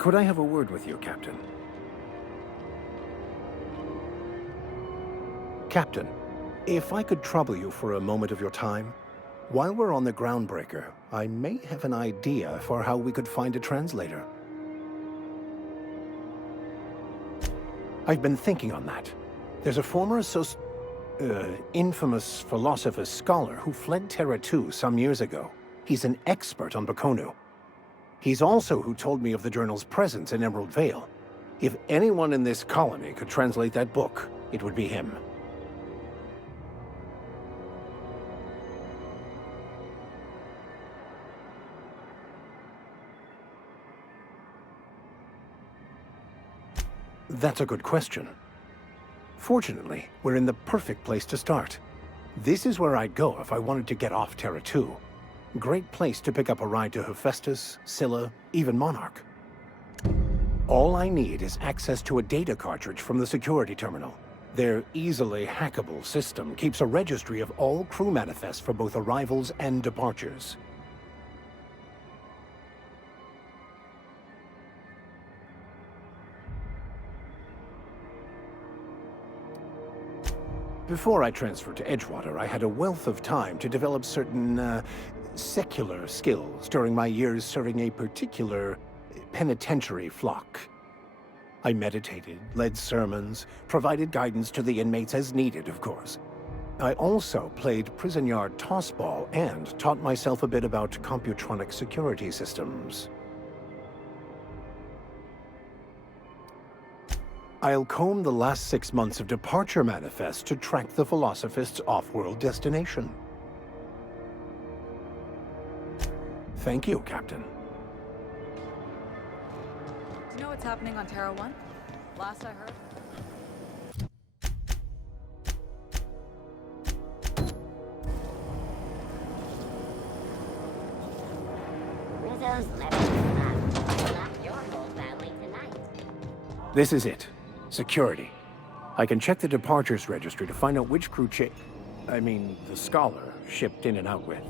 Could I have a word with you, Captain? Captain, if I could trouble you for a moment of your time? While we're on the groundbreaker, I may have an idea for how we could find a translator. I've been thinking on that. There's a former infamous philosopher scholar who fled Terra 2 some years ago. He's an expert on Bakonu. He's also who told me of the journal's presence in Emerald Vale. If anyone in this colony could translate that book, it would be him. That's a good question. Fortunately, we're in the perfect place to start. This is where I'd go if I wanted to get off Terra 2. Great place to pick up a ride to Hephaestus, Scylla, even Monarch. All I need is access to a data cartridge from the security terminal. Their easily hackable system keeps a registry of all crew manifests for both arrivals and departures. Before I transferred to Edgewater, I had a wealth of time to develop certain, secular skills during my years serving a particular penitentiary flock. I meditated, led sermons, provided guidance to the inmates as needed, of course. I also played prison yard tossball and taught myself a bit about computronic security systems. I'll comb the last 6 months of departure manifest to track the Philosophist's off-world destination. Thank you, Captain. Do you know what's happening on Terra 1? Last I heard. Rizzo's level up. Not your whole family tonight. This is it. Security. I can check the departures registry to find out which crew the scholar shipped in and out with.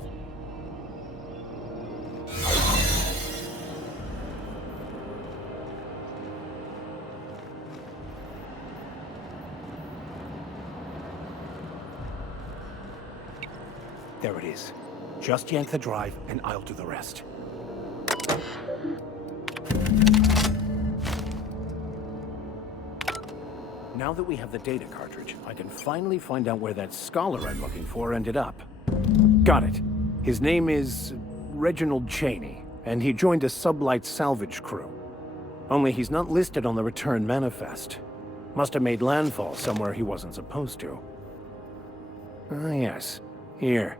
There it is. Just yank the drive and I'll do the rest. Now that we have the data cartridge, I can finally find out where that scholar I'm looking for ended up. Got it. His name is Reginald Cheney, and he joined a sublight salvage crew. Only he's not listed on the return manifest. Must have made landfall somewhere he wasn't supposed to. Ah, yes. Here.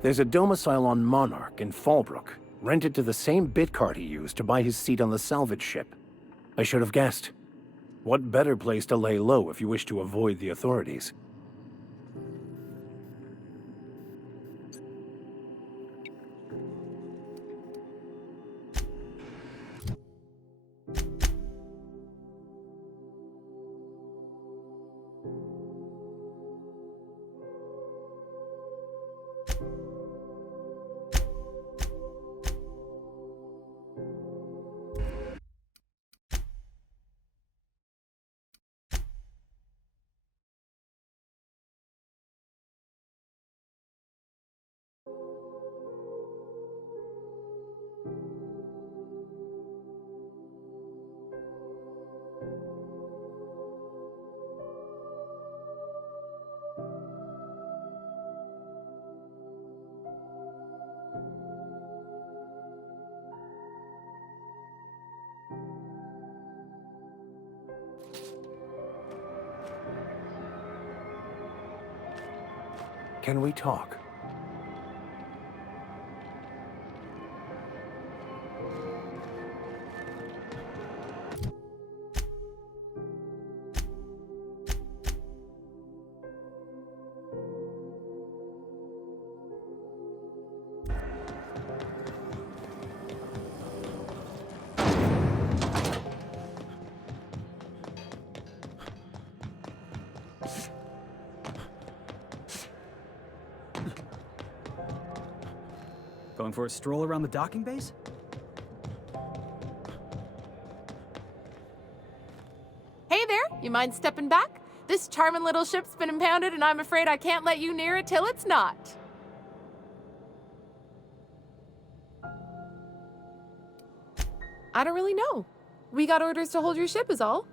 There's a domicile on Monarch in Fallbrook, rented to the same bit card he used to buy his seat on the salvage ship. I should have guessed. What better place to lay low if you wish to avoid the authorities? Can we talk? Going for a stroll around the docking base? You mind stepping back? This charming little ship's been impounded, and I'm afraid I can't let you near it till it's not. I don't really know. We got orders to hold your ship is all.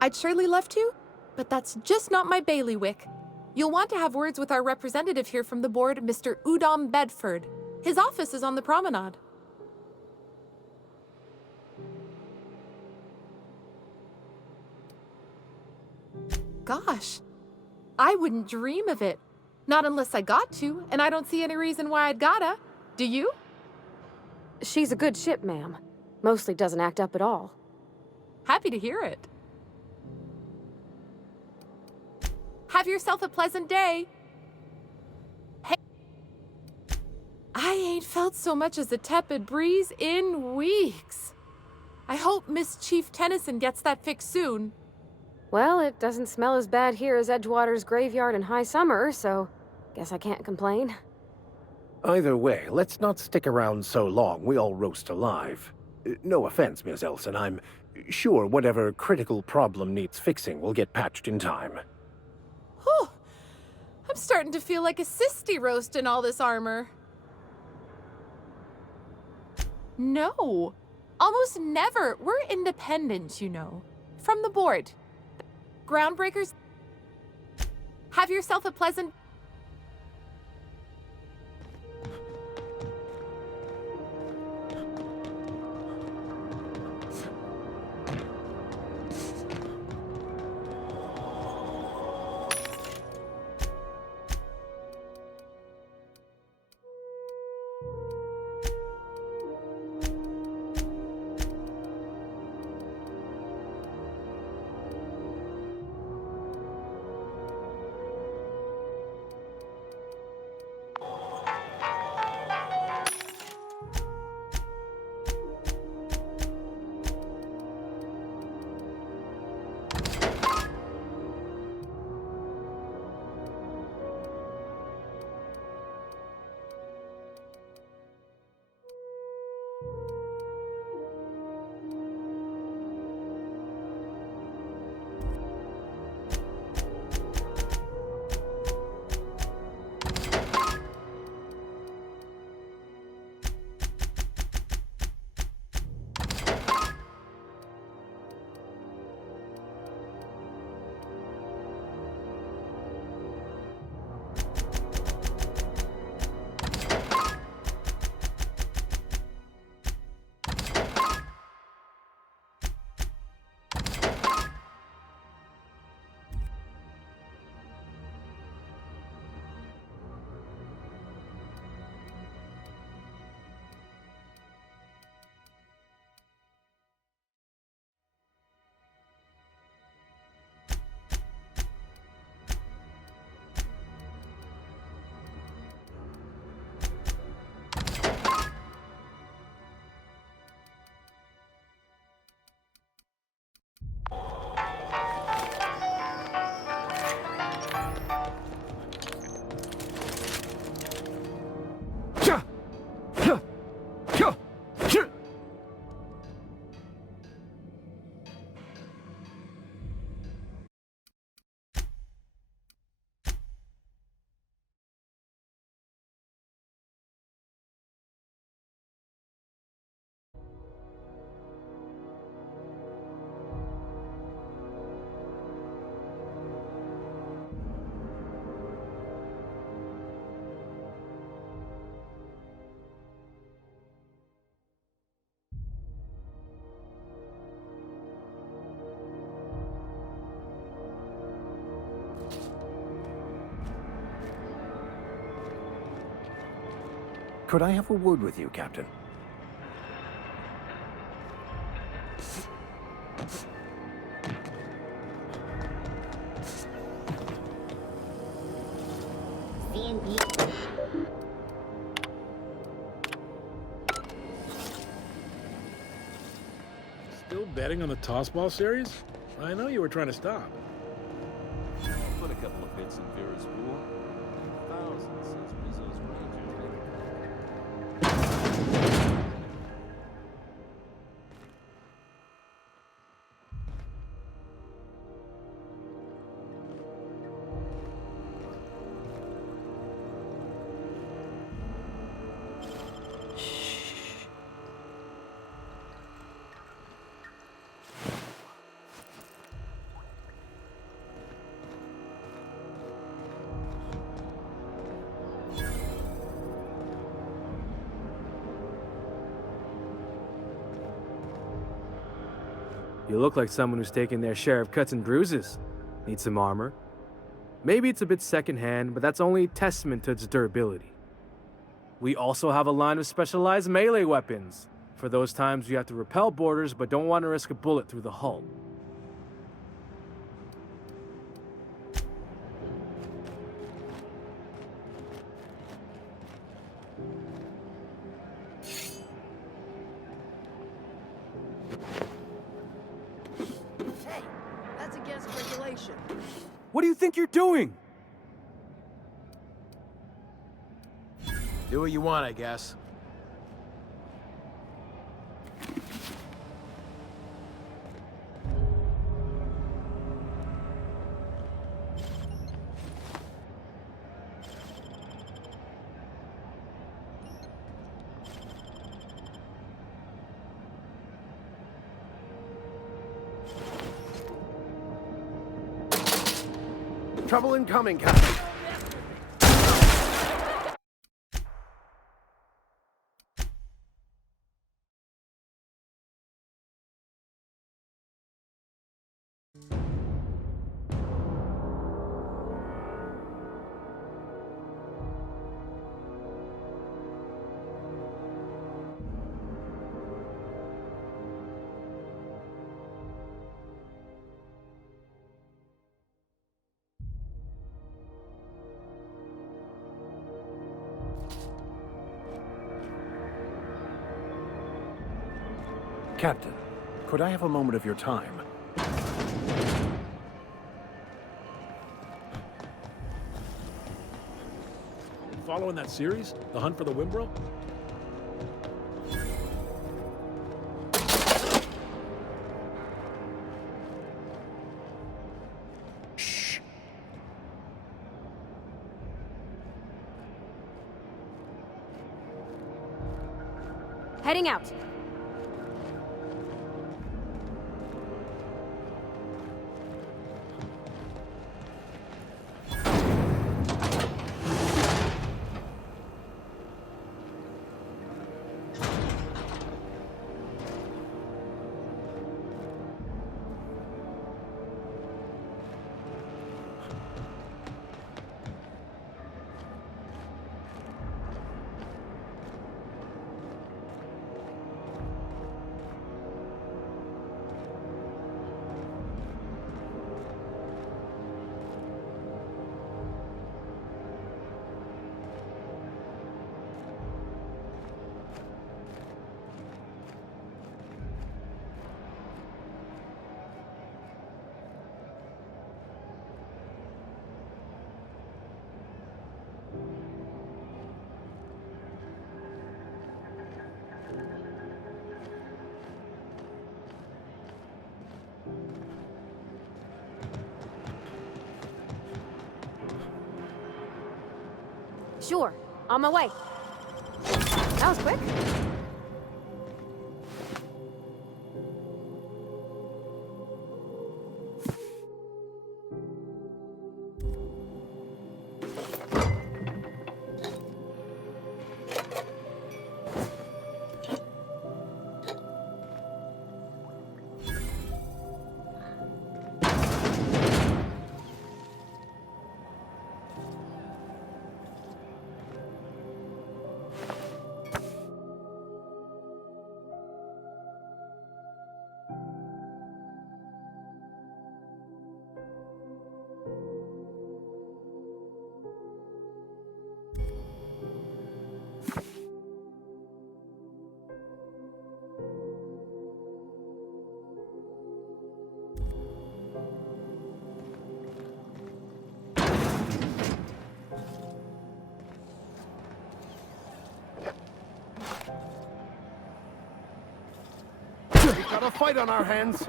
I'd surely love to, but that's just not my bailiwick. You'll want to have words with our representative here from the board, Mr. Udom Bedford. His office is on the promenade. Gosh, I wouldn't dream of it. Not unless I got to, and I don't see any reason why I'd gotta. Do you? She's a good ship, ma'am. Mostly doesn't act up at all. Happy to hear it. Have yourself a pleasant day. Hey. I ain't felt so much as a tepid breeze in weeks. I hope Miss Chief Tennyson gets that fixed soon. Well, it doesn't smell as bad here as Edgewater's graveyard in high summer, so guess I can't complain. Either way, let's not stick around so long we all roast alive. No offense, Miss Elson, I'm sure whatever critical problem needs fixing will get patched in time. Whew. I'm starting to feel like a sisty roast in all this armor. No, almost never. We're independent, you know. From the board. Groundbreakers. Have yourself a pleasant... Could I have a word with you, Captain? C&B. Still betting on the tossball series? I know you were trying to stop. Put a couple fits in Vera's pool. Thousands since Rizzo's Rangers make a comeback. You look like someone who's taken their share of cuts and bruises. Need some armor? Maybe it's a bit secondhand, but that's only testament to its durability. We also have a line of specialized melee weapons, for those times you have to repel boarders but don't want to risk a bullet through the hull. Hey, that's against regulation. What do you think you're doing? Do what you want, I guess. Trouble incoming, Captain. Captain, could I have a moment of your time? Following that series? The Hunt for the Wimbro? Shh. Heading out. Sure, on my way. That was quick. Got a fight on our hands.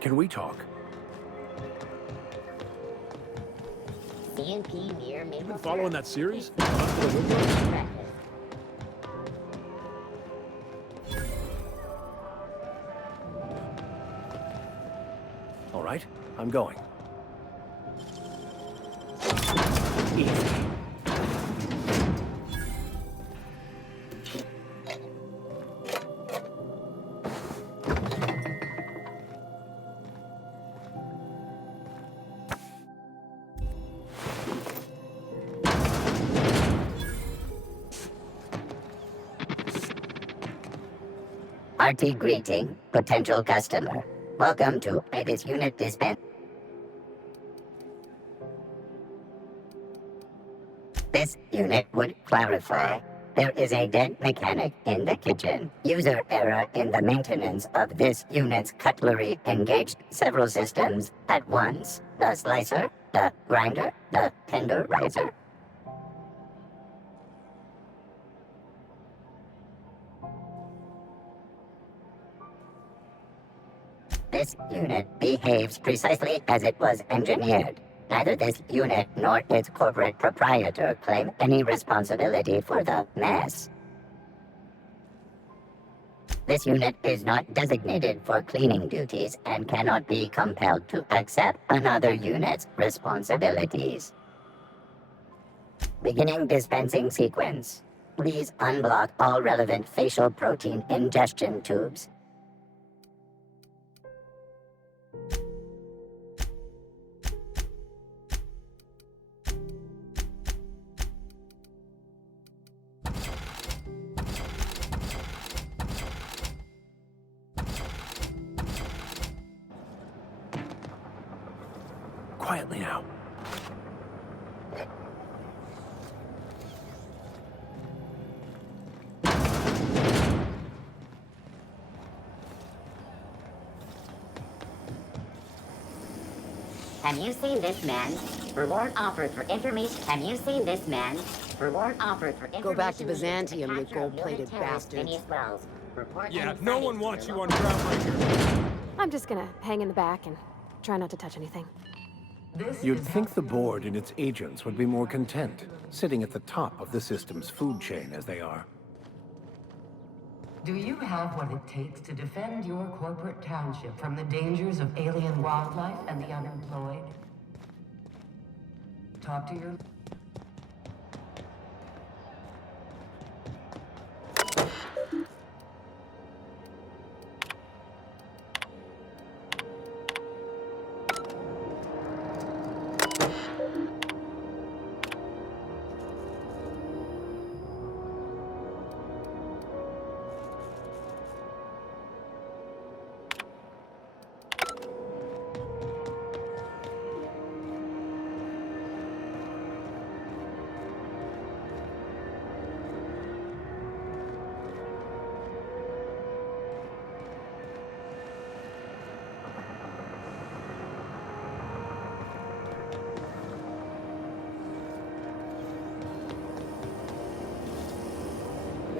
Can we talk? CNP near Maple Been following that series? The Syrup. Hunt for the Wimble? Breakfast. All right, I'm going. Easy. RT greeting, potential customer. Welcome to this unit dispense. This unit would clarify. There is a dead mechanic in the kitchen. User error in the maintenance of this unit's cutlery engaged several systems at once. The slicer, the grinder, the tenderizer. This unit behaves precisely as it was engineered. Neither this unit nor its corporate proprietor claim any responsibility for the mess. This unit is not designated for cleaning duties and cannot be compelled to accept another unit's responsibilities. Beginning dispensing sequence. Please unblock all relevant facial protein ingestion tubes. Quietly now. Have you seen this man? Reward offered for information. Have you seen this man? Reward offered for information. Go back to needed Byzantium, you capture of gold-plated military bastards. Phineas Wells. Report Yeah, any no sightings one for wants you on local- Groundbreaker. I'm just gonna hang in the back and try not to touch anything. You'd think the board and its agents would be more content, sitting at the top of the system's food chain as they are. Do you have what it takes to defend your corporate township from the dangers of alien wildlife and the unemployed? Talk to your...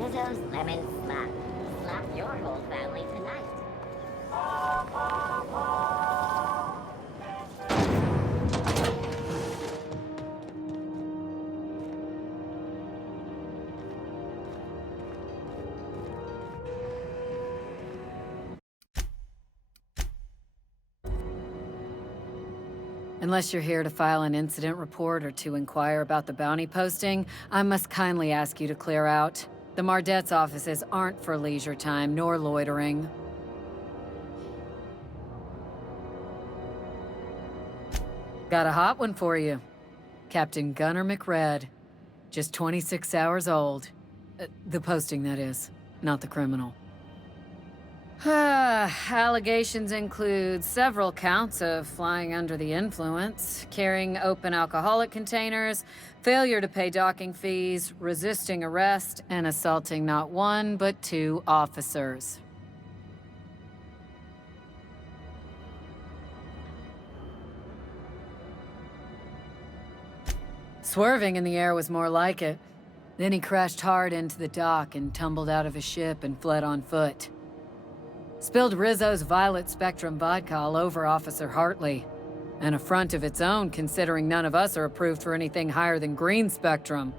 Rizzo's Lemon Slap. Slap your whole family tonight. Unless you're here to file an incident report or to inquire about the bounty posting, I must kindly ask you to clear out. The Mardet's offices aren't for leisure time nor loitering. Got a hot one for you. Captain Gunnar McRed. Just 26 hours old. The posting, that is, not the criminal. Allegations include several counts of flying under the influence, carrying open alcoholic containers, failure to pay docking fees, resisting arrest, and assaulting not one, but 2 officers. Swerving in the air was more like it. Then he crashed hard into the dock and tumbled out of his ship and fled on foot. Spilled Rizzo's Violet Spectrum vodka all over Officer Hartley. An affront of its own, considering none of us are approved for anything higher than green spectrum.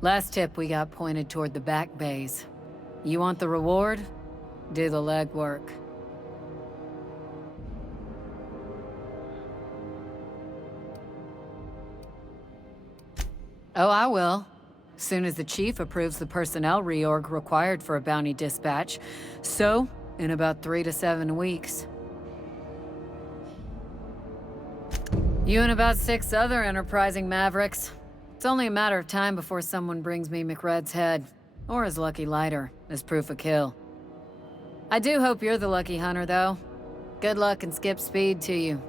Last tip we got pointed toward the back bays. You want the reward? Do the legwork. Oh, I will. Soon as the chief approves the personnel reorg required for a bounty dispatch. So, in about 3 to 7 weeks. You and about 6 other enterprising mavericks. It's only a matter of time before someone brings me McRed's head, or his lucky lighter, as proof of kill. I do hope you're the lucky hunter, though. Good luck and skip speed to you.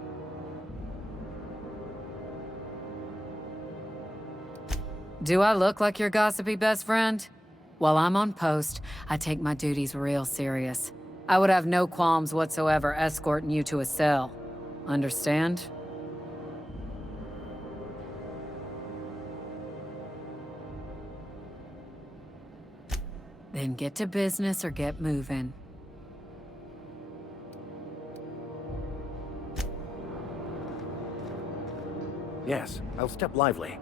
Do I look like your gossipy best friend? While I'm on post, I take my duties real serious. I would have no qualms whatsoever escorting you to a cell. Understand? Then get to business or get moving. Yes, I'll step lively.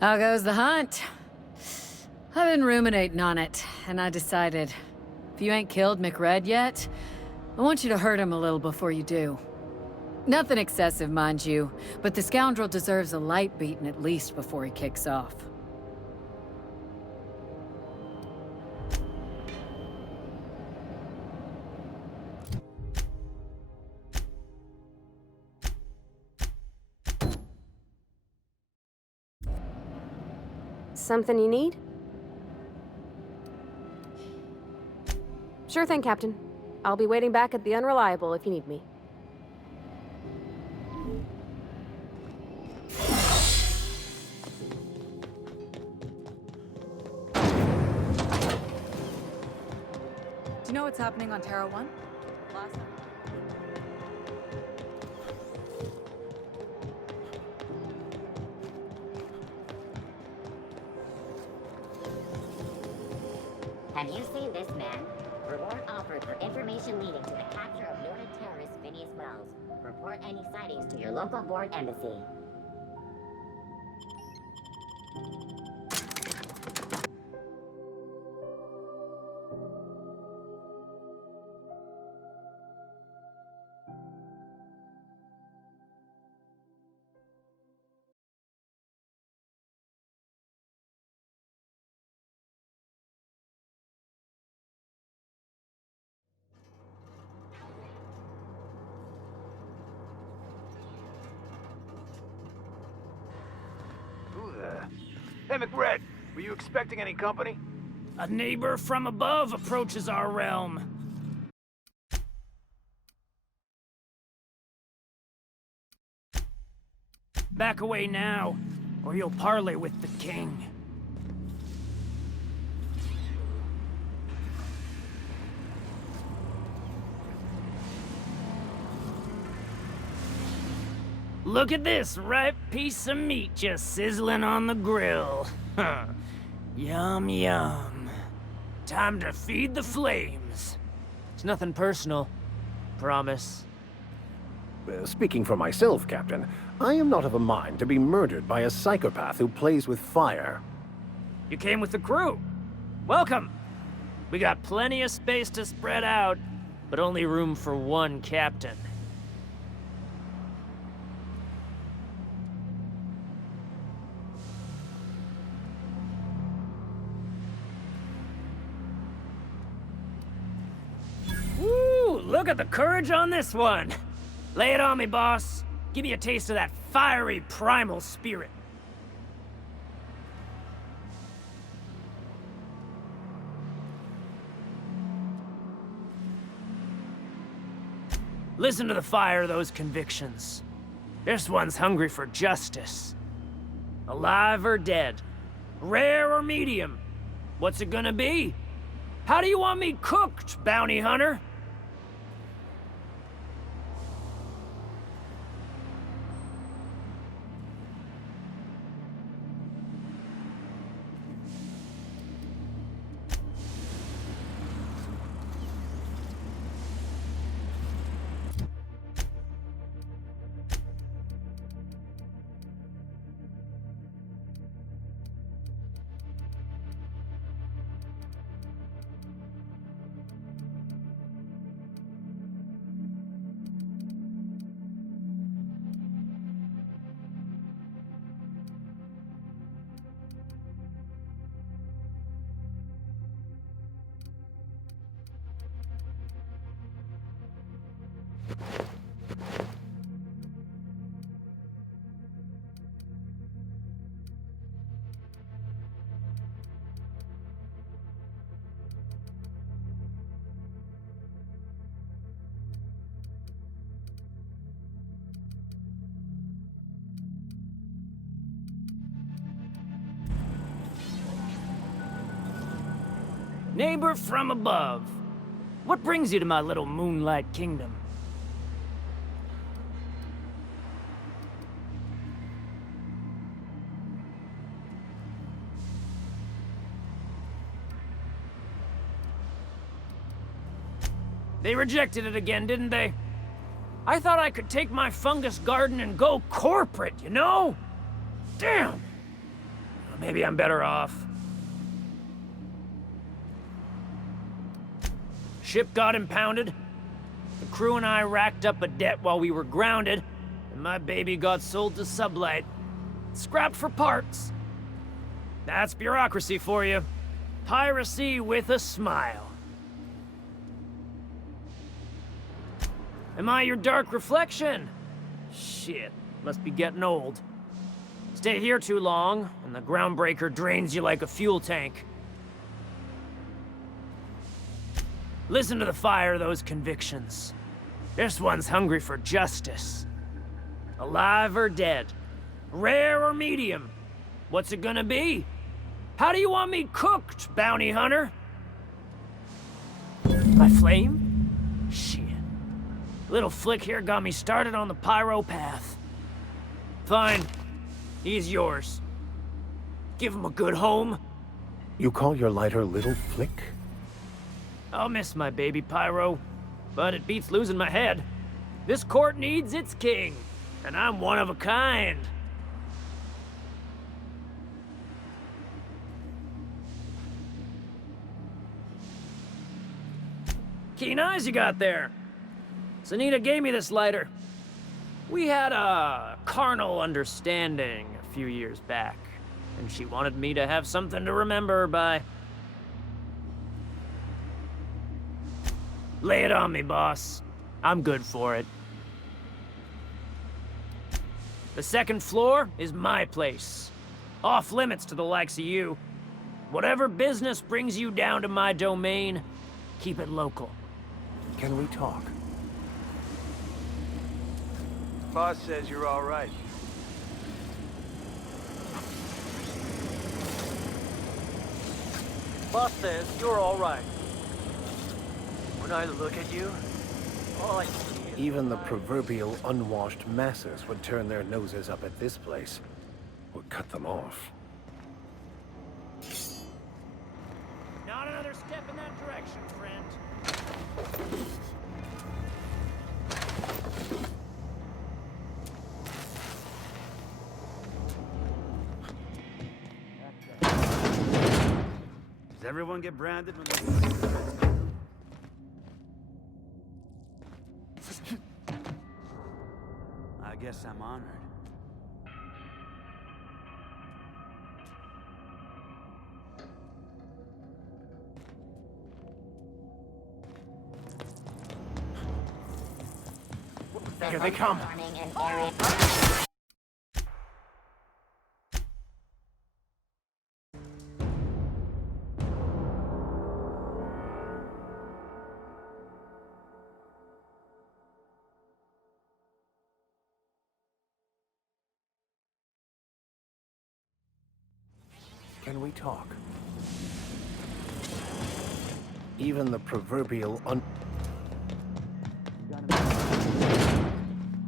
How goes the hunt? I've been ruminating on it, and I decided, if you ain't killed McRed yet, I want you to hurt him a little before you do. Nothing excessive, mind you, but the scoundrel deserves a light beating at least before he kicks off. Something you need? Sure thing, Captain. I'll be waiting back at the Unreliable if you need me. Do you know what's happening on Terra 1? Last time. Have you seen this man? Reward offered for information leading to the capture of noted terrorist Phineas Wells. Report any sightings to your local board embassy. Hey, McRed, were you expecting any company? A neighbor from above approaches our realm. Back away now, or you'll parley with the king. Look at this ripe piece of meat just sizzling on the grill. Yum, yum. Time to feed the flames. It's nothing personal. Promise. Speaking for myself, Captain, I am not of a mind to be murdered by a psychopath who plays with fire. You came with the crew. Welcome. We got plenty of space to spread out, but only room for one captain. Woo! Look at the courage on this one! Lay it on me, boss. Give me a taste of that fiery primal spirit. Listen to the fire of those convictions. This one's hungry for justice. Alive or dead? Rare or medium? What's it gonna be? How do you want me cooked, bounty hunter? Neighbor from above. What brings you to my little moonlight kingdom? They rejected it again, didn't they? I thought I could take my fungus garden and go corporate, you know? Damn! Maybe I'm better off. Ship got impounded. The crew and I racked up a debt while we were grounded, and my baby got sold to Sublight. Scrapped for parts. That's bureaucracy for you. Piracy with a smile. Am I your dark reflection? Shit, must be getting old. Stay here too long, and the groundbreaker drains you like a fuel tank. Listen to the fire of those convictions. This one's hungry for justice. Alive or dead? Rare or medium? What's it gonna be? How do you want me cooked, bounty hunter? My flame? Shit. Little flick here got me started on the pyro path. Fine. He's yours. Give him a good home. You call your lighter Little Flick? I'll miss my baby Pyro, but it beats losing my head. This court needs its king, and I'm one of a kind. Keen eyes you got there. Sunita gave me this lighter. We had a carnal understanding a few years back, and she wanted me to have something to remember her by. Lay it on me, boss. I'm good for it. The second floor is my place. Off limits to the likes of you. Whatever business brings you down to my domain, keep it local. Can we talk? Boss says you're all right. Boss says you're all right. When I look at you, all I see is... Even the proverbial unwashed masses would turn their noses up at this place. Or cut them off. Not another step in that direction, friend. everyone get branded when they... I guess I'm honored. Here they come. Can we talk? Even the proverbial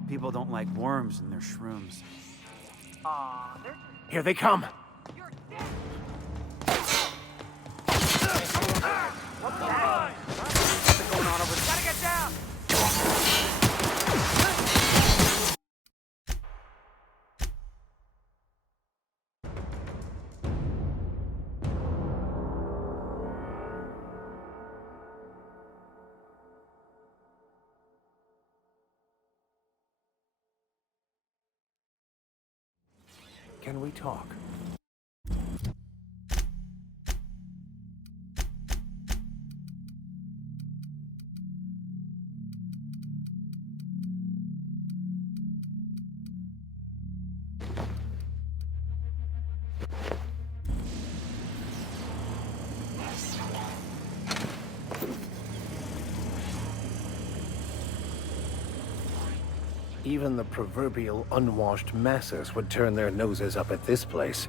People don't like worms in their shrooms. Here they come! Gotta get down! Can we talk? Even the proverbial unwashed masses would turn their noses up at this place,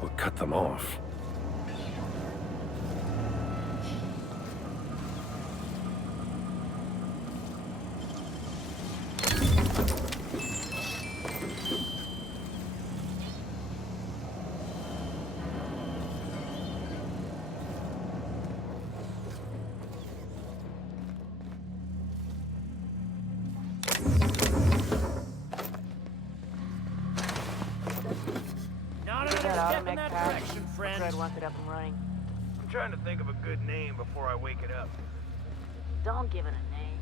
or cut them off. Step in that direction, friend. Fred wants it up and running. I'm trying to think of a good name before I wake it up. Don't give it a name.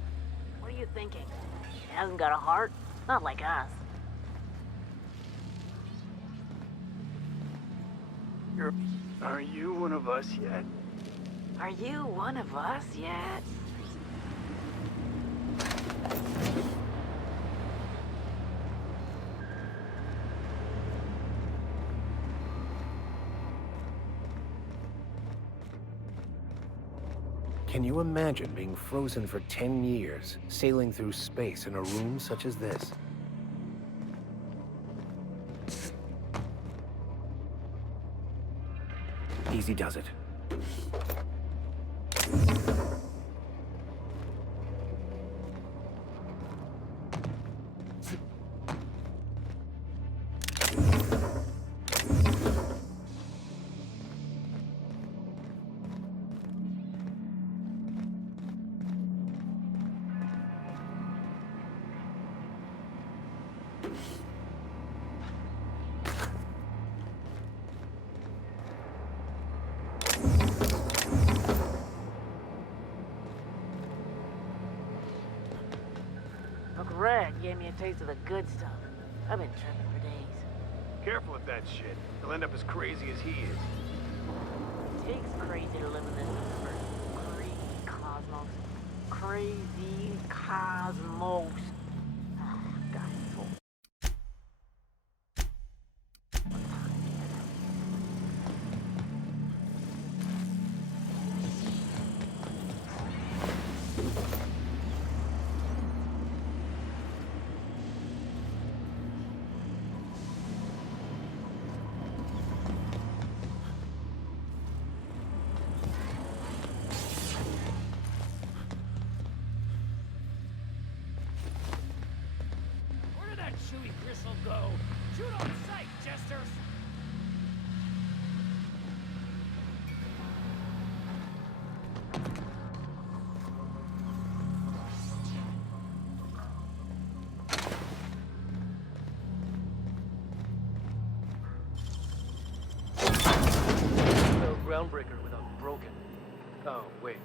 What are you thinking? It hasn't got a heart? Not like us. Are you one of us yet? Are you one of us yet? Can you imagine being frozen for 10 years, sailing through space in a room such as this? Easy does it. Uncle Red gave me a taste of the good stuff. I've been tripping for days. Careful with that shit. You'll end up as crazy as he is. It takes crazy to live in this universe. Crazy cosmos. Crazy cosmos. Oh, God, it's old. Where did that chewy crystal go? Shoot on sight, jesters! No groundbreaker without broken. Oh, wait.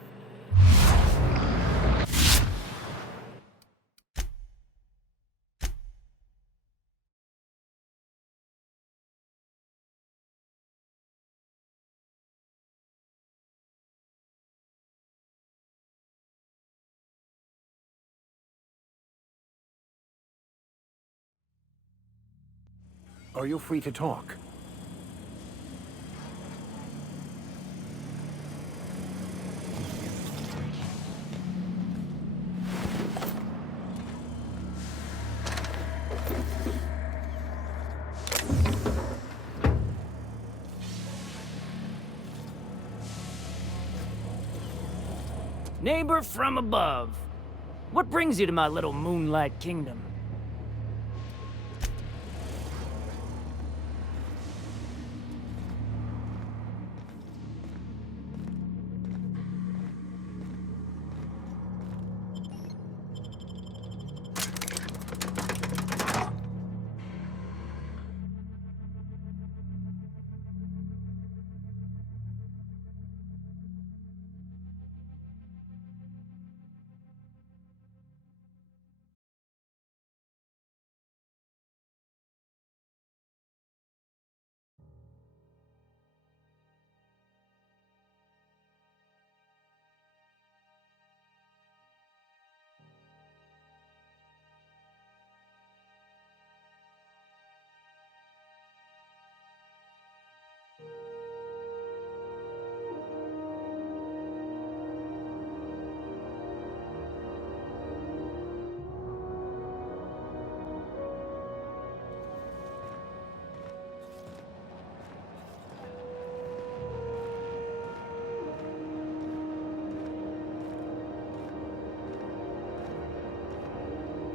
Are you free to talk? Neighbor from above. What brings you to my little moonlight kingdom?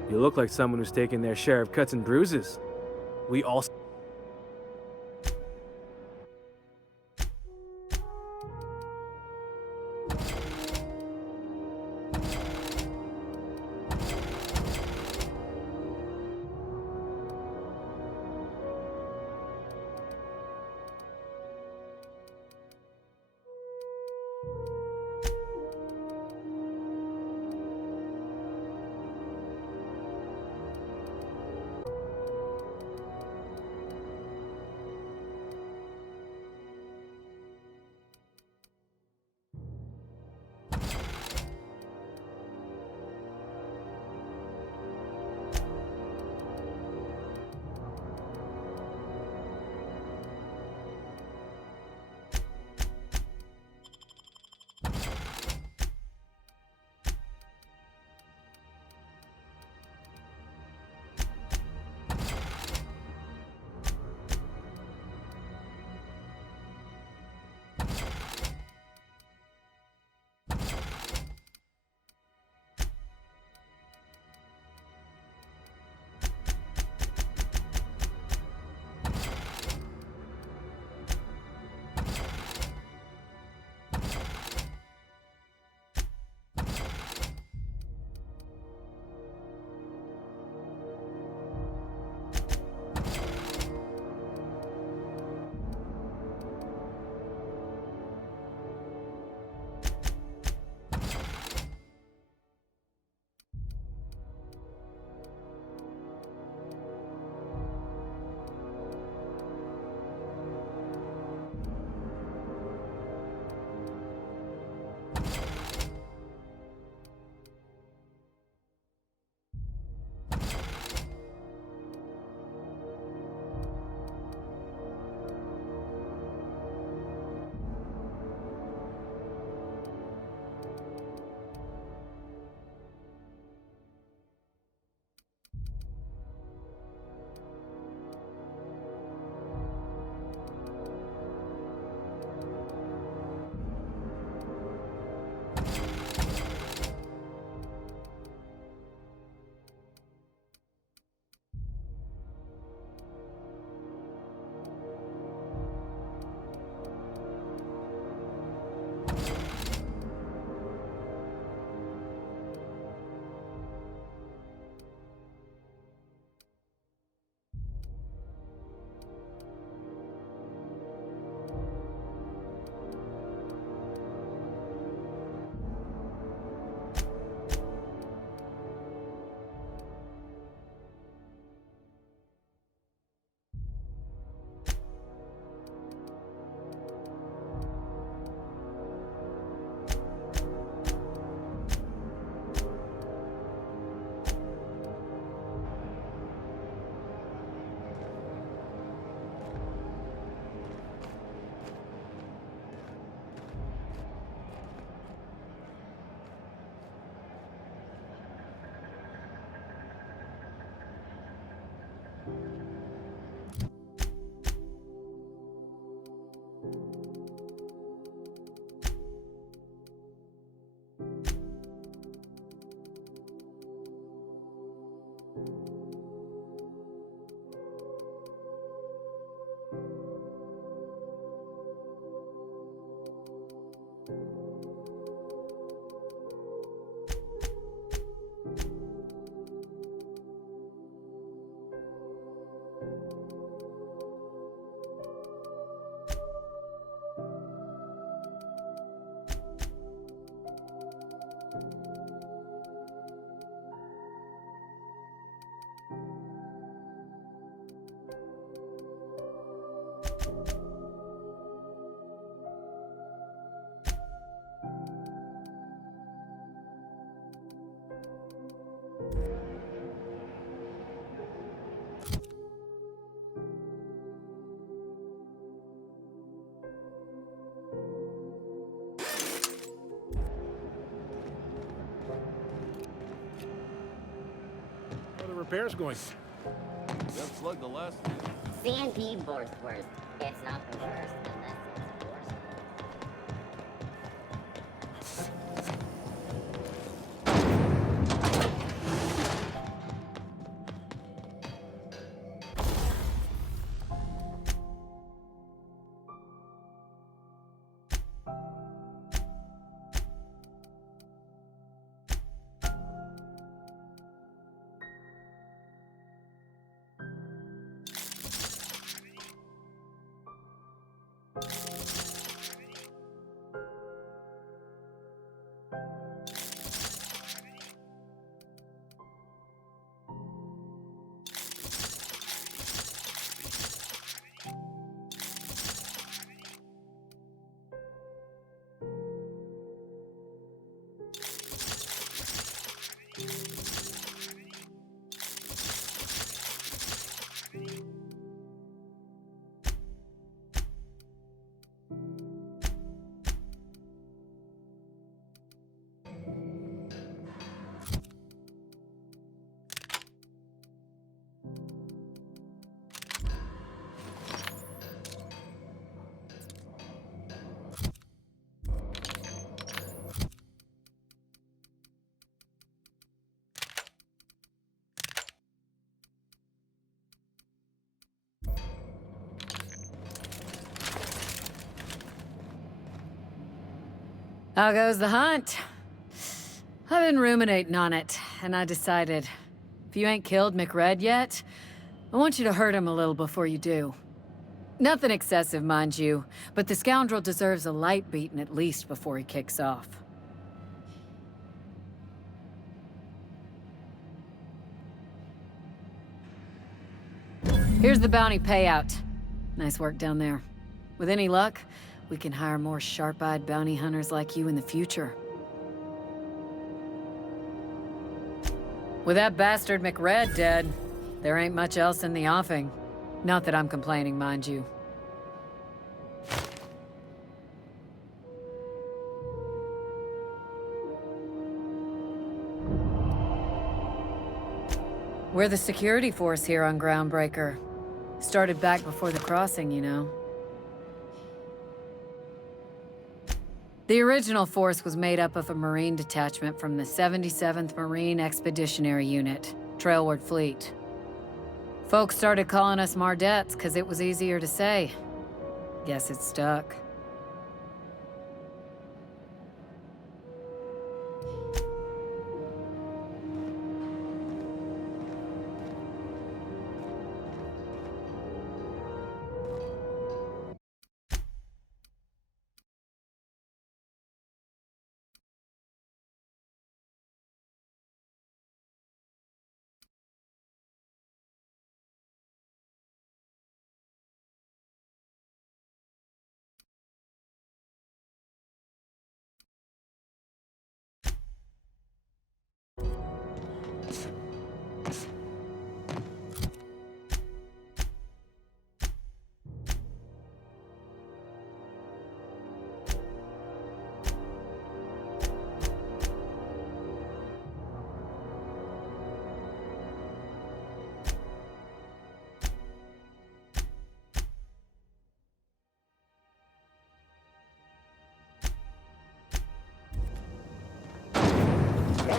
You look like someone who's taken their share of cuts and bruises. We also... How are the repairs going? Just like the last. C&P Borthworth. It's not the worst unless it's worse. How goes the hunt? I've been ruminating on it, and I decided, if you ain't killed McRed yet, I want you to hurt him a little before you do. Nothing excessive, mind you, but the scoundrel deserves a light beating at least before he kicks off. Here's the bounty payout. Nice work down there. With any luck, we can hire more sharp-eyed bounty hunters like you in the future. With that bastard McRed dead, there ain't much else in the offing. Not that I'm complaining, mind you. We're the security force here on Groundbreaker. Started back before the crossing, you know. The original force was made up of a Marine detachment from the 77th Marine Expeditionary Unit, Trailward Fleet. Folks started calling us Mardettes because it was easier to say. Guess it stuck.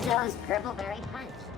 Rizzo's Purple Berry Punch.